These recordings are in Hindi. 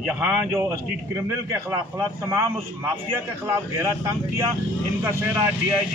यहाँ जो स्ट्रीट क्रिमिनल के खिलाफ तमाम उस माफिया के खिलाफ घेरा तंग किया। इनका सेहरा DIG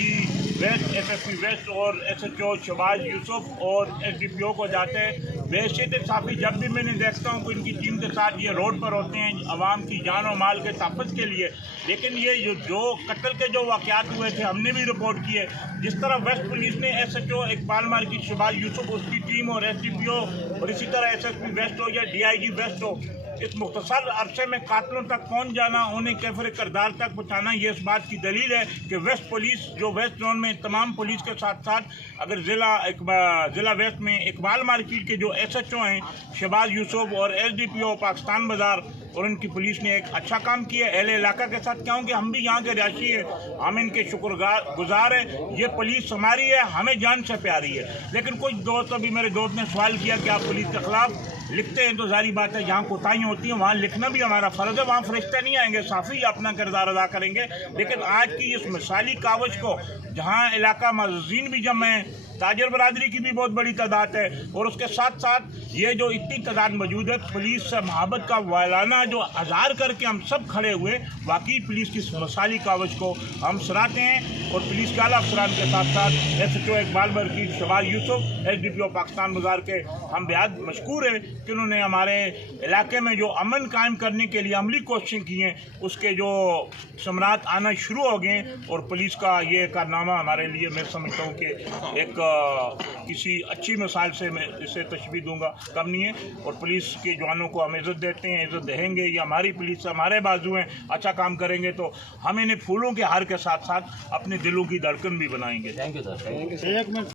वेस्ट, SSP वेस्ट और SHO शहबाज यूसुफ और SDPO को जाते हैं। बेहद साफ़ी जब भी मैंने देखता हूँ कि इनकी टीम के साथ ये रोड पर होते हैं आवाम की जान और माल के तहफ़्फ़ुज़ के लिए। लेकिन ये जो कत्ल के जो वाक़यात हुए थे हमने भी रिपोर्ट किए। जिस तरह वेस्ट पुलिस ने SHO इकबाल मार्की, शहबाज यूसुफ उसकी टीम और SDPO और इसी तरह SSP वेस्ट हो या DIG वेस्ट हो, इस मुख्तसर अरसे में कातलों तक पहुँच जाना, उन्हें कैफर किरदार तक पहुँचाना, ये इस बात की दलील है कि वेस्ट पुलिस जो वेस्ट जोन में तमाम पुलिस के साथ साथ अगर ज़िला वेस्ट में इकबाल मार्केट के जो SHO हैं शहबाज यूसुफ और SDPO पाकिस्तान बाज़ार और उनकी पुलिस ने एक अच्छा काम किया। अहले इलाका के साथ क्योंकि हम भी यहाँ के रिहायशी है, हम इनके शुक्रगुजार हैं। ये पुलिस हमारी है, हमें जान से प्यारी है। लेकिन कुछ दोस्त, अभी मेरे दोस्त ने सवाल किया कि आप पुलिस के खिलाफ लिखते हैं, तो जारी बात है जहाँ कोताहियाँ होती हैं वहाँ लिखना भी हमारा फ़र्ज़ है। वहाँ फरिश्ते नहीं आएंगे, साफ़ी अपना किरदार अदा करेंगे। लेकिन आज की इस मिसाली कावश को जहाँ इलाका मज़ीन भी जम है, ताजर बरादरी की भी बहुत बड़ी तादाद है और उसके साथ साथ ये जो इतनी तादाद मौजूद है, पुलिस से मोहब्बत का वालाना जो आज़ार करके हम सब खड़े हुए, वाकई पुलिस की मिसाली कावश को हम सराहते हैं। और पुलिस के आला अफसरान के साथ साथ SHO इकबाल मार्की, शहबाज यूसुफ, SDPO पाकिस्तान बाज़ार के हम बेहद मशकूर हैं कि उन्होंने हमारे इलाके में जो अमन कायम करने के लिए अमली कोशिशें की हैं, उसके जो समरात आना शुरू हो गए। और पुलिस का ये कारनामा हमारे लिए, मैं समझता हूँ कि एक किसी अच्छी मिसाल से मैं इसे तशबीह दूंगा कम नहीं है। और पुलिस के जवानों को हम इज़्ज़त देते हैं, इज़्ज़त देंगे। ये हमारी पुलिस हमारे बाजू हैं, अच्छा काम करेंगे तो हम इन्हें फूलों के हार के साथ साथ अपने दिलों की धड़कन भी बनाएंगे। Thank you sir.